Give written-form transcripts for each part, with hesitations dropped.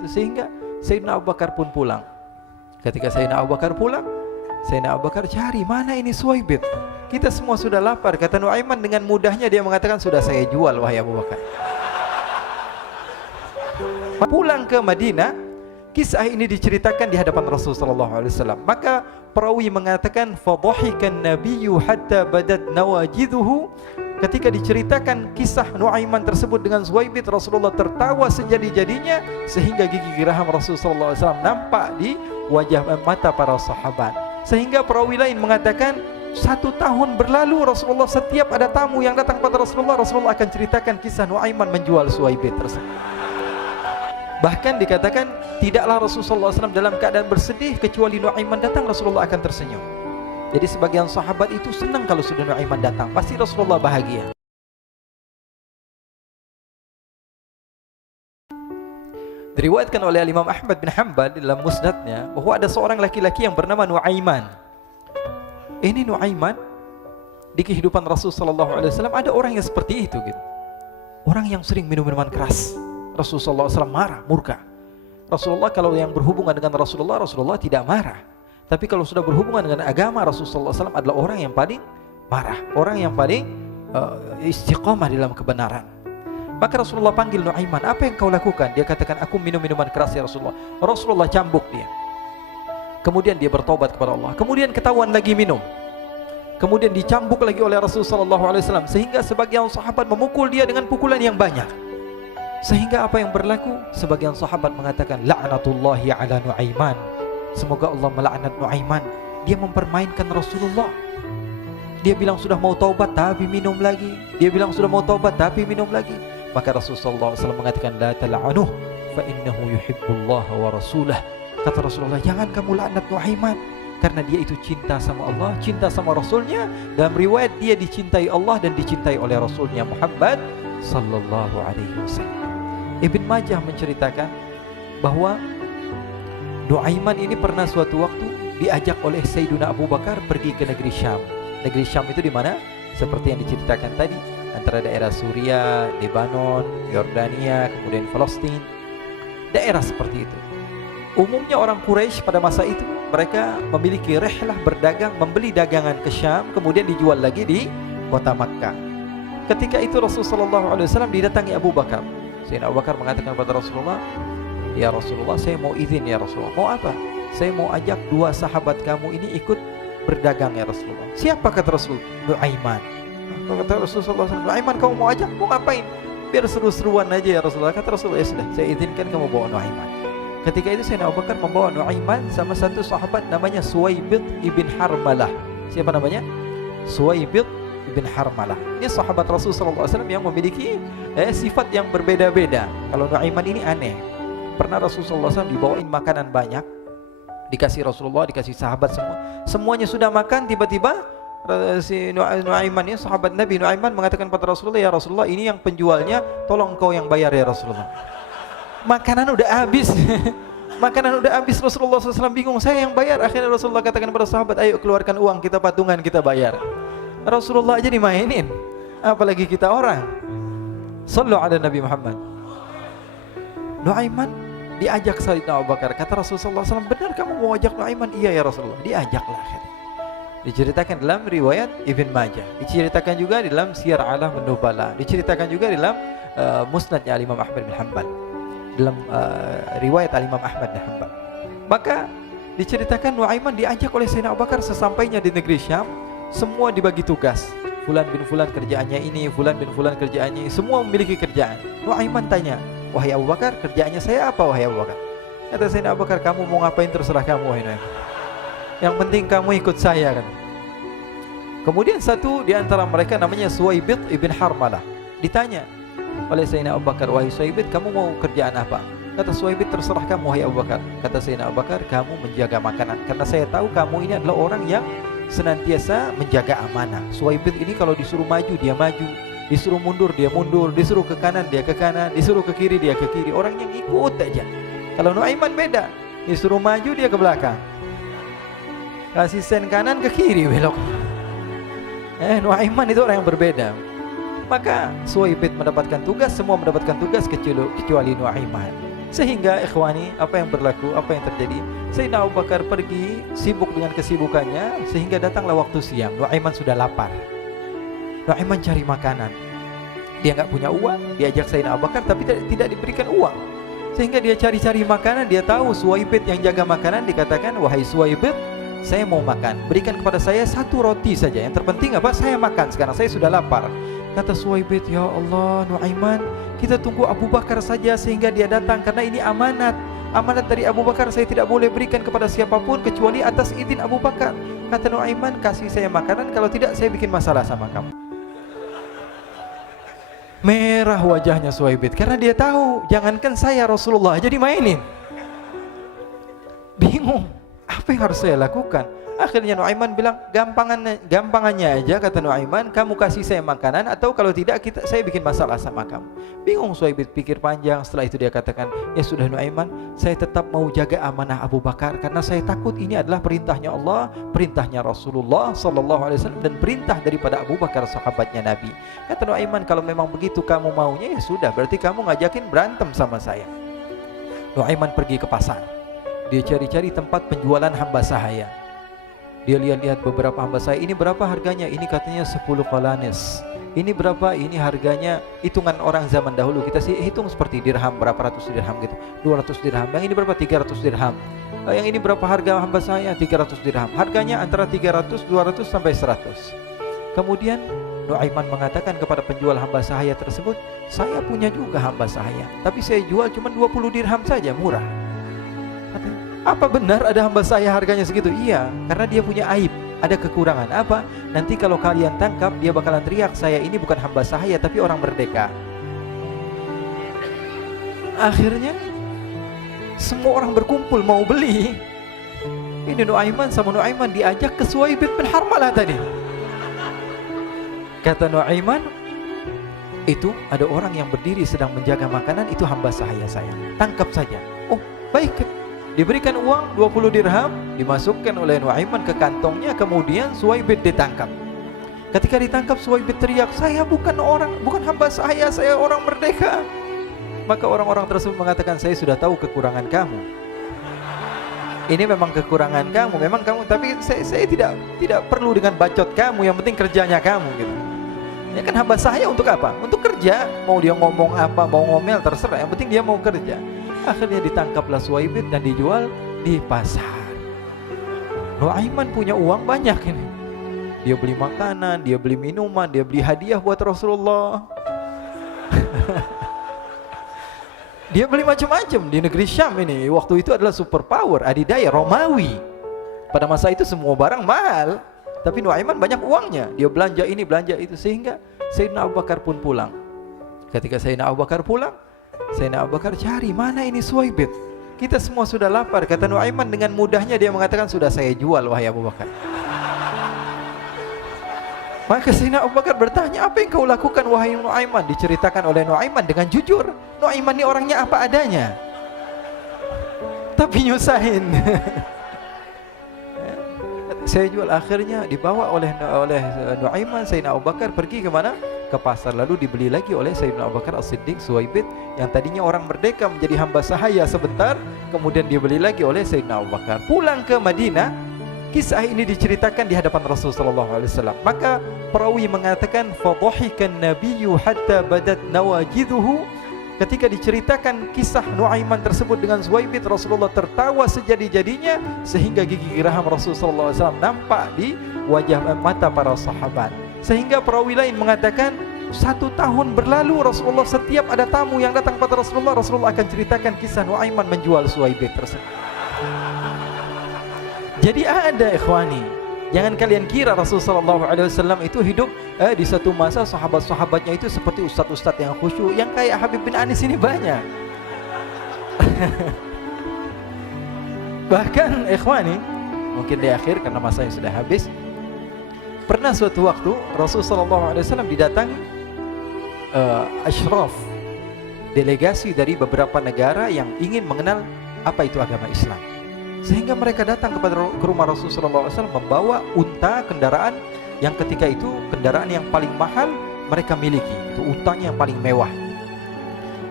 Sehingga Sayyidina Abu Bakar pun pulang. Ketika Sayyidina Abu Bakar pulang, Sayyidina Abu Bakar cari, mana ini Suwaibit? Kita semua sudah lapar. Kata Nuaiman dengan mudahnya dia mengatakan, sudah saya jual wahai Abu Bakar. Pulang ke Madinah, kisah ini diceritakan di hadapan Rasulullah SAW. Maka perawi mengatakan, fadhahikan nabiyyu hatta badat nawajiduhu. Ketika diceritakan kisah Nuaiman tersebut dengan Suwaibit, Rasulullah tertawa sejadi-jadinya sehingga gigi geraham Rasulullah SAW nampak di wajah mata para sahabat. Sehingga perawi lain mengatakan 1 tahun berlalu Rasulullah setiap ada tamu yang datang pada Rasulullah, Rasulullah akan ceritakan kisah Nuaiman menjual Suwaibit tersebut. Bahkan dikatakan tidaklah Rasulullah SAW dalam keadaan bersedih kecuali Nuaiman datang Rasulullah akan tersenyum. Jadi sebagian sahabat itu senang kalau sudah Nuaiman datang, pasti Rasulullah bahagia. Diriwayatkan oleh Imam Ahmad bin Hanbal dalam musnadnya bahwa ada seorang laki-laki yang bernama Nuaiman. Ini Nuaiman di kehidupan Rasulullah SAW ada orang yang seperti itu gitu. Orang yang sering minum minuman keras. Rasulullah SAW marah, murka. Rasulullah kalau yang berhubungan dengan Rasulullah tidak marah. Tapi kalau sudah berhubungan dengan agama, Rasulullah SAW adalah orang yang paling marah, orang yang paling istiqamah dalam kebenaran. Maka Rasulullah panggil Nuaiman, apa yang kau lakukan? Dia katakan, aku minum minuman keras ya Rasulullah. Rasulullah cambuk dia. Kemudian dia bertobat kepada Allah. Kemudian ketahuan lagi minum. Kemudian dicambuk lagi oleh Rasulullah SAW. Sehingga sebagian sahabat memukul dia dengan pukulan yang banyak. Sehingga apa yang berlaku? Sebagian sahabat mengatakan, la'natullahi ala Nuaiman. Semoga Allah melaknat Nuaiman. Dia mempermainkan Rasulullah. Dia bilang sudah mau taubat tapi minum lagi. Dia bilang sudah mau taubat tapi minum lagi. Maka Rasulullah SAW mengatakan, la tal'anuh fa innahu yuhibbullah wa rasulah. Kata Rasulullah, jangan kamu laknat Nuaiman, karena dia itu cinta sama Allah, cinta sama Rasulnya. Dalam riwayat dia dicintai Allah dan dicintai oleh Rasulnya Muhammad sallallahu alaihi wasallam. Ibn Majah menceritakan bahwa Nuaiman ini pernah suatu waktu diajak oleh Sayyidina Abu Bakar pergi ke negeri Syam. Negeri Syam itu di mana? Seperti yang diceritakan tadi, antara daerah Suriah, Lebanon, Yordania, kemudian Palestina. Daerah seperti itu. Umumnya orang Quraisy pada masa itu mereka memiliki rihlah berdagang, membeli dagangan ke Syam, kemudian dijual lagi di kota Makkah. Ketika itu Rasulullah SAW didatangi Abu Bakar. Sayyidina Abu Bakar mengatakan kepada Rasulullah, ya Rasulullah, saya mau izin ya Rasulullah. Mau apa? Saya mau ajak 2 sahabat kamu ini ikut berdagang ya Rasulullah. Siapa kata Rasul? Nuaiman. Kata Rasulullah SAW, Nuaiman kamu mau ajak? Mau ngapain? Biar seru-seruan aja ya Rasulullah. Kata Rasulullah, ya sudah, saya izinkan kamu bawa Nuaiman. Ketika itu Sayyidina Abu Bakar membawa Nuaiman sama satu sahabat namanya Suwaibit ibn Harmalah. Siapa namanya? Suwaibit ibn Harmalah. Ini sahabat Rasulullah SAW yang memiliki sifat yang berbeda-beda. Kalau Nuaiman ini aneh. Pernah Rasulullah SAW dibawain makanan banyak, dikasih Rasulullah, dikasih sahabat semua. Semuanya sudah makan, tiba-tiba si Nuaiman ini, sahabat Nabi Nuaiman mengatakan kepada Rasulullah, ya Rasulullah, ini yang penjualnya, tolong kau yang bayar ya Rasulullah. Makanan udah habis. Makanan udah habis, Rasulullah SAW bingung, saya yang bayar. Akhirnya Rasulullah katakan kepada sahabat, ayo keluarkan uang, kita patungan, kita bayar. Rasulullah aja dimainin, apalagi kita orang. Sallu ala Nabi Muhammad. Nuaiman diajak Sayyidina Abu Bakar. Kata Rasulullah SAW, benar kamu mau ajak Nuaiman? Iya ya Rasulullah. Diajaklah akhirnya. Diceritakan dalam riwayat Ibn Majah, diceritakan juga dalam Siyar A'lam An-Nubala, diceritakan juga dalam musnadnya Imam Ahmad bin Hanbal, dalam riwayat Imam Ahmad bin Hanbal. Maka diceritakan Nuaiman diajak oleh Sayyidina Abu Bakar. Sesampainya di negeri Syam, semua dibagi tugas. Fulan bin Fulan kerjaannya ini, Fulan bin Fulan kerjaannya ini, semua memiliki kerjaan. Nuaiman tanya, wahai Abu Bakar, kerjaannya saya apa wahai Abu Bakar? Kata Sayyidina Abu Bakar, kamu mau ngapain terserah kamu wahai Nuaiman. Yang penting kamu ikut saya kan. Kemudian satu di antara mereka namanya Suwaibit ibn Harmalah. Ditanya oleh Sayyidina Abu Bakar, wahai Suwaibit, kamu mau kerjaan apa? Kata Suwaibit, terserah kamu wahai Abu Bakar. Kata Sayyidina Abu Bakar, kamu menjaga makanan, karena saya tahu kamu ini adalah orang yang senantiasa menjaga amanah. Suwaibit ini kalau disuruh maju dia maju, disuruh mundur dia mundur, disuruh ke kanan dia ke kanan, disuruh ke kiri dia ke kiri. Orang yang ikut aja. Kalau Nuaiman beda, disuruh maju dia ke belakang, kasih sen kanan ke kiri belok. Nuaiman itu orang yang berbeda. Maka Suwaibit mendapatkan tugas, semua mendapatkan tugas kecuali Nuaiman. Sehingga ikhwani, apa yang berlaku, apa yang terjadi? Sayyidina Abu Bakar pergi sibuk dengan kesibukannya, sehingga datanglah waktu siang. Nuaiman sudah lapar. Nuaiman cari makanan. Dia nggak punya uang, diajak Sayyidina Abu Bakar tapi tidak diberikan uang. Sehingga dia cari-cari makanan, dia tahu Suwaibit yang jaga makanan, dikatakan, "Wahai Suwaibit, saya mau makan, berikan kepada saya 1 roti saja. Yang terpenting apa? Saya makan sekarang, saya sudah lapar." Kata Suwaibit, "Ya Allah, Nuaiman, kita tunggu Abu Bakar saja sehingga dia datang, karena ini amanat. Amanat dari Abu Bakar, saya tidak boleh berikan kepada siapapun kecuali atas izin Abu Bakar." Kata Nuaiman, "Kasih saya makanan, kalau tidak saya bikin masalah sama kamu." Merah wajahnya Suwaibit karena dia tahu, jangankan saya, Rasulullah jadi mainin. Bingung, apa yang harus saya lakukan? Akhirnya Nuaiman bilang, gampangannya aja, kata Nuaiman, kamu kasih saya makanan, atau kalau tidak saya bikin masalah sama kamu. Bingung Suwaibit, pikir panjang. Setelah itu dia katakan, ya sudah Nuaiman, saya tetap mau jaga amanah Abu Bakar, karena saya takut ini adalah perintahnya Allah, perintahnya Rasulullah SAW, dan perintah daripada Abu Bakar, sahabatnya Nabi. Kata Nuaiman, kalau memang begitu kamu maunya, ya sudah, berarti kamu ngajakin berantem sama saya. Nuaiman pergi ke pasar. Dia cari-cari tempat penjualan hamba sahaya. Dia lihat-lihat beberapa hamba sahaya. Ini berapa harganya? Ini katanya 10 qalanis. Ini berapa? Ini harganya, hitungan orang zaman dahulu, kita sih hitung seperti dirham, berapa ratus dirham gitu, 200 dirham. Yang ini berapa? 300 dirham. Yang ini berapa harga hamba sahaya? 300 dirham. Harganya antara 300, 200 sampai 100. Kemudian Nuaiman mengatakan kepada penjual hamba sahaya tersebut, saya punya juga hamba sahaya, tapi saya jual cuma 20 dirham saja, murah. Apa benar ada hamba saya harganya segitu? Iya, karena dia punya aib, ada kekurangan. Apa? Nanti kalau kalian tangkap, dia bakalan teriak, saya ini bukan hamba sahaya tapi orang merdeka. Akhirnya semua orang berkumpul mau beli. Ini Nuaiman sama Nuaiman diajak ke Suwaibit bin Harmalah tadi. Kata Nuaiman, itu ada orang yang berdiri sedang menjaga makanan, itu hamba sahaya saya, tangkap saja. Oh baik. Diberikan uang 20 dirham, dimasukkan oleh Nuaiman ke kantongnya, kemudian Suwaibit ditangkap. Ketika ditangkap, Suwaibit teriak, saya bukan hamba saya orang merdeka. Maka orang-orang tersebut mengatakan, saya sudah tahu kekurangan kamu. Ini memang kekurangan kamu, memang kamu, tapi saya tidak perlu dengan bacot kamu, yang penting kerjanya kamu gitu. Ya kan hamba saya untuk apa? Untuk kerja. Mau dia ngomong apa, mau ngomel terserah, yang penting dia mau kerja. Akhirnya ditangkaplah Suwaibit dan dijual di pasar. Nuaiman punya uang banyak ini. Dia beli makanan, dia beli minuman, dia beli hadiah buat Rasulullah. Dia beli macam-macam di negeri Syam ini. Waktu itu adalah superpower, adidaya Romawi. Pada masa itu semua barang mahal, tapi Nuaiman banyak uangnya. Dia belanja ini, belanja itu, sehingga Sayyidina Abu Bakar pun pulang. Ketika Sayyidina Abu Bakar pulang, Sayyidina Abu Bakar cari, mana ini Suwaibit? Kita semua sudah lapar. Kata Nuaiman dengan mudahnya dia mengatakan, sudah saya jual wahai Abu Bakar. Maka Sayyidina Abu Bakar bertanya, apa yang kau lakukan wahai Nuaiman? Diceritakan oleh Nuaiman dengan jujur. Nuaiman ini orangnya apa adanya, tapi nyusahin. Saya jual. Akhirnya dibawa oleh Nuaiman, Sayyidina Abu Bakar pergi ke mana? Ke pasar, lalu dibeli lagi oleh Sayyidina Abu Bakar As-Siddiq. Suwaibit yang tadinya orang merdeka menjadi hamba sahaya sebentar, kemudian dibeli lagi oleh Sayyidina Abu Bakar. Pulang ke Madinah, kisah ini diceritakan di hadapan Rasulullah SAW. Maka perawi mengatakan, fadhahikan nabiyyu hatta badat nawajiduhu. Ketika diceritakan kisah Nuaiman tersebut dengan Suwaibit, Rasulullah tertawa sejadi-jadinya sehingga gigi geraham Rasulullah SAW nampak di wajah mata para sahabat. Sehingga perawi lain mengatakan 1 tahun berlalu, Rasulullah setiap ada tamu yang datang pada Rasulullah akan ceritakan kisah Nuaiman menjual Suwaibit tersebut. Jadi ada ikhwani, jangan kalian kira Rasulullah SAW itu hidup di satu masa sahabat-sahabatnya itu seperti ustadz-ustadz yang khusyuk, yang kayak Habib bin Anis ini banyak. Bahkan ikhwani, mungkin di akhir karena masanya sudah habis, pernah suatu waktu Rasulullah SAW didatangi asyraf, delegasi dari beberapa negara yang ingin mengenal apa itu agama Islam. Sehingga mereka datang ke rumah Rasulullah SAW membawa unta, kendaraan yang ketika itu kendaraan yang paling mahal mereka miliki, itu untanya yang paling mewah.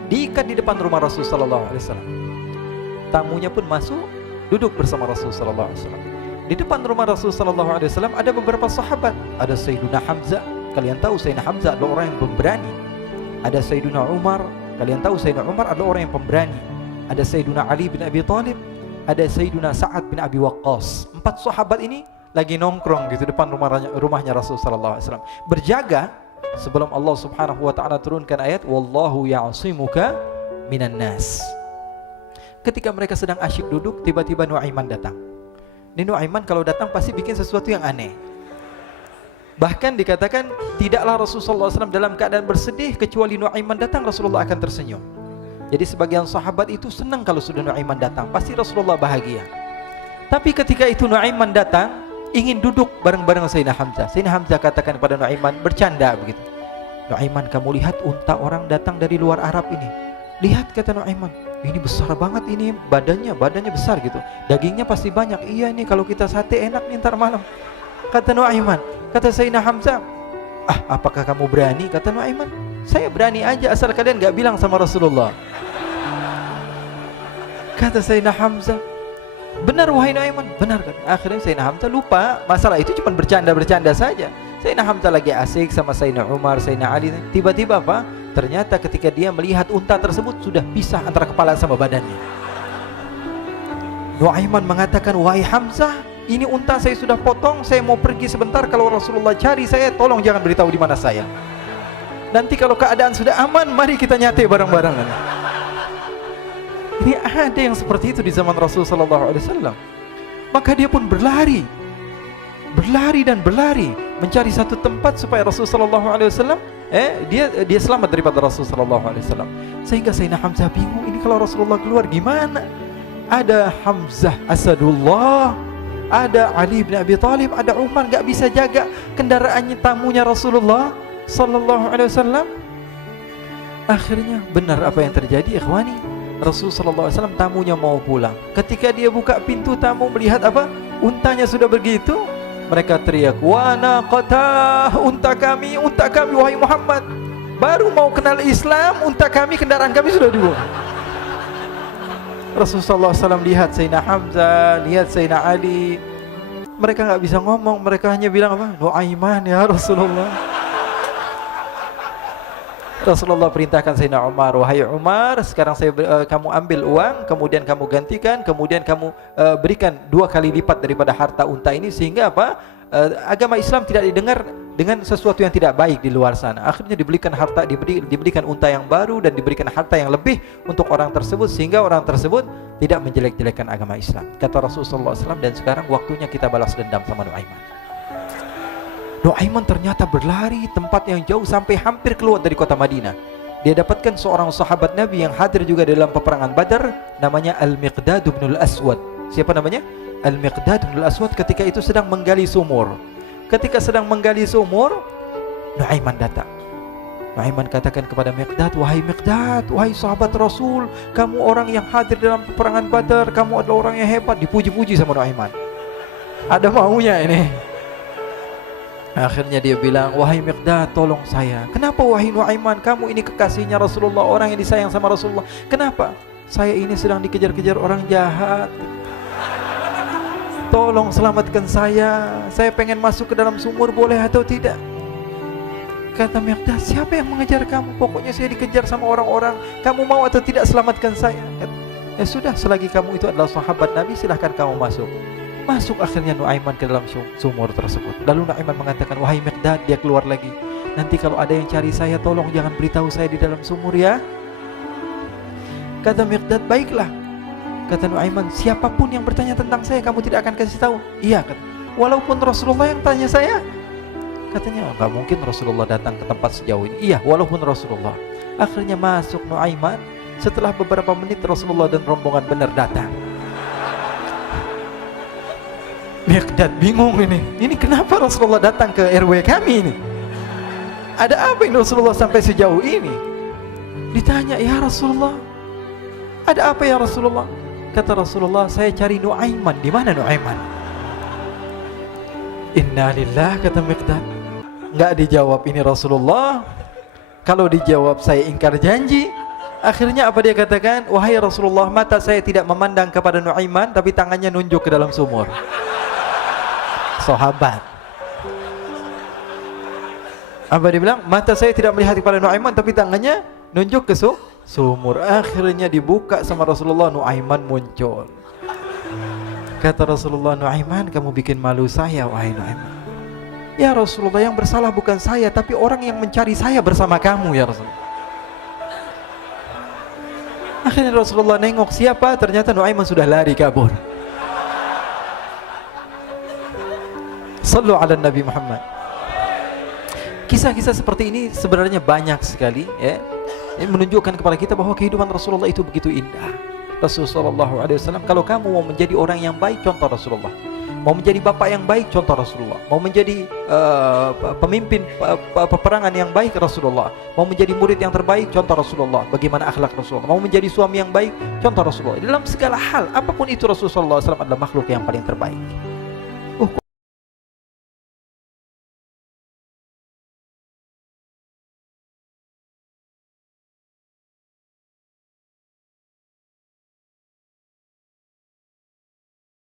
diikat di depan rumah Rasul sallallahu alaihi wasallam. Tamunya pun masuk, duduk bersama Rasul sallallahu alaihi wasallam. Di depan rumah Rasul sallallahu alaihi wasallam ada beberapa sahabat. Ada Sayyiduna Hamzah. Kalian tahu Sayyidina Hamzah adalah orang yang pemberani. Ada Sayyiduna Umar. Kalian tahu Sayyidina Umar adalah orang yang pemberani. Ada Sayyiduna Ali bin Abi Thalib. Ada Sayyiduna Sa'ad bin Abi Waqqas. 4 sahabat ini lagi nongkrong gitu depan rumahnya Rasul sallallahu alaihi wasallam. Berjaga sebelum Allah Subhanahu wa taala turunkan ayat wallahu ya'simuka minan nas. Ketika mereka sedang asyik duduk, tiba-tiba Nuaiman datang. Ini Nuaiman kalau datang pasti bikin sesuatu yang aneh. Bahkan dikatakan tidaklah Rasulullah SAW dalam keadaan bersedih kecuali Nuaiman datang Rasulullah akan tersenyum. Jadi sebagian sahabat itu senang kalau sudah Nuaiman datang, pasti Rasulullah bahagia. Tapi ketika itu Nuaiman datang ingin duduk bareng-bareng Sayyidina Hamzah. Sayyidina Hamzah katakan kepada Nuaiman, bercanda begitu. Nuaiman, kamu lihat unta orang datang dari luar Arab ini. Lihat, kata Nuaiman, ini besar banget ini, badannya besar gitu. Dagingnya pasti banyak. Iya nih kalau kita sate enak nih ntar malam. Kata Nuaiman. Kata Sayyidina Hamzah, apakah kamu berani? Kata Nuaiman, saya berani aja asal kalian gak bilang sama Rasulullah. Kata Sayyidina Hamzah, benar wahai Nuaiman, benar kan? Akhirnya Sayyidina Hamzah lupa masalah itu, cuma bercanda-bercanda saja. Sayyidina Hamzah lagi asik sama Sayyidina Umar, Sayyidina Ali. Tiba-tiba apa? Ternyata ketika dia melihat unta tersebut sudah pisah antara kepala sama badannya. Nuaiman mengatakan, wahai Hamzah, ini unta saya sudah potong, saya mau pergi sebentar. Kalau Rasulullah cari saya, tolong jangan beritahu di mana saya. Nanti kalau keadaan sudah aman, mari kita nyate bareng-bareng. Ini ada yang seperti itu di zaman Rasul sallallahu alaihi wasallam. Maka dia pun berlari dan berlari mencari satu tempat supaya Rasul sallallahu alaihi wasallam dia selamat daripada Rasul sallallahu alaihi wasallam. Sehingga Sayyidina Hamzah bingung, ini kalau Rasulullah keluar gimana? Ada Hamzah Asadullah, ada Ali bin Abi Thalib, ada Umar, gak bisa jaga kendaraannya tamunya Rasulullah sallallahu alaihi wasallam. Akhirnya benar apa yang terjadi, ikhwani. Rasul sallallahu alaihi wasallam tamunya mau pulang. Ketika dia buka pintu tamu melihat apa? Untanya sudah begitu. Mereka teriak, wa naqatah, unta kami wahai Muhammad. Baru mau kenal Islam, unta kami, kendaraan kami sudah dibuang. Rasulullah SAW lihat Sayyidina Hamzah, lihat Sayyidina Ali. Mereka gak bisa ngomong, mereka hanya bilang apa? Nuaiman ya Rasulullah. Rasulullah perintahkan Sayyidina Umar, wahai Umar, sekarang kamu ambil uang, kemudian kamu gantikan, kemudian kamu berikan 2 kali lipat daripada harta unta ini, sehingga apa? Agama Islam tidak didengar dengan sesuatu yang tidak baik di luar sana. Akhirnya diberikan harta, diberikan unta yang baru dan diberikan harta yang lebih untuk orang tersebut, sehingga orang tersebut tidak menjelek-jelekan agama Islam. Kata Rasulullah SAW, dan sekarang waktunya kita balas dendam sama Nuaiman. Nuaiman ternyata berlari tempat yang jauh sampai hampir keluar dari kota Madinah. Dia dapatkan seorang sahabat Nabi yang hadir juga dalam peperangan Badar, namanya Al-Miqdad bin Al-Aswad. Siapa namanya? Al-Miqdad bin Al-Aswad ketika itu sedang menggali sumur. Ketika sedang menggali sumur, Nuaiman datang. Nuaiman katakan kepada Miqdad, wahai Miqdad, wahai sahabat Rasul, kamu orang yang hadir dalam peperangan Badar, kamu adalah orang yang hebat. Dipuji-puji sama Nuaiman. Ada maunya ini. Akhirnya dia bilang, wahai Miqdad, tolong saya. Kenapa wahai Nuaiman, kamu ini kekasihnya Rasulullah, orang yang disayang sama Rasulullah. Kenapa? Saya ini sedang dikejar-kejar orang jahat. Tolong selamatkan saya. Saya pengen masuk ke dalam sumur, boleh atau tidak? Kata Miqdad, siapa yang mengejar kamu? Pokoknya saya dikejar sama orang-orang. Kamu mau atau tidak selamatkan saya? Ya sudah, selagi kamu itu adalah sahabat Nabi, silahkan kamu masuk. Masuk akhirnya Nuaiman ke dalam sumur tersebut. Lalu Nuaiman mengatakan, wahai Miqdad, dia keluar lagi. Nanti kalau ada yang cari saya, tolong jangan beritahu saya di dalam sumur ya. Kata Miqdad, baiklah. Kata Nuaiman, siapapun yang bertanya tentang saya, kamu tidak akan kasih tahu? Iya, kata. Walaupun Rasulullah yang tanya saya? Katanya, enggak mungkin Rasulullah datang ke tempat sejauh ini. Iya, walaupun Rasulullah. Akhirnya masuk Nuaiman. Setelah beberapa menit Rasulullah dan rombongan benar datang. Miqdad bingung ini. Ini kenapa Rasulullah datang ke RW kami ini? Ada apa ini Rasulullah sampai sejauh ini? Ditanya, ya Rasulullah, ada apa ya Rasulullah? Kata Rasulullah, saya cari Nuaiman. Di mana Nuaiman? Innalillah, kata Miqdad. Enggak dijawab ini Rasulullah. Kalau dijawab saya ingkar janji. Akhirnya apa dia katakan? Wahai Rasulullah, mata saya tidak memandang kepada Nuaiman, tapi tangannya nunjuk ke dalam sumur. Sahabat. Apa dia bilang? Mata saya tidak melihat kepada Nuaiman, tapi tangannya nunjuk ke sumur. Akhirnya dibuka sama Rasulullah, Nuaiman muncul. Kata Rasulullah, Nuaiman, kamu bikin malu saya, wahai Nuaiman. Ya Rasulullah, yang bersalah bukan saya, tapi orang yang mencari saya bersama kamu, ya Rasulullah. Akhirnya Rasulullah nengok, siapa? Ternyata Nuaiman sudah lari kabur. Sallu ala Nabi Muhammad. Kisah-kisah seperti ini sebenarnya banyak sekali, ya. Ini menunjukkan kepada kita bahwa kehidupan Rasulullah itu begitu indah. Rasulullah SAW, kalau kamu mau menjadi orang yang baik, contoh Rasulullah. Mau menjadi bapak yang baik, contoh Rasulullah. Mau menjadi pemimpin peperangan yang baik, Rasulullah. Mau menjadi murid yang terbaik, contoh Rasulullah. Bagaimana akhlak Rasulullah. Mau menjadi suami yang baik, contoh Rasulullah. Dalam segala hal, apapun itu, Rasulullah SAW adalah makhluk yang paling terbaik.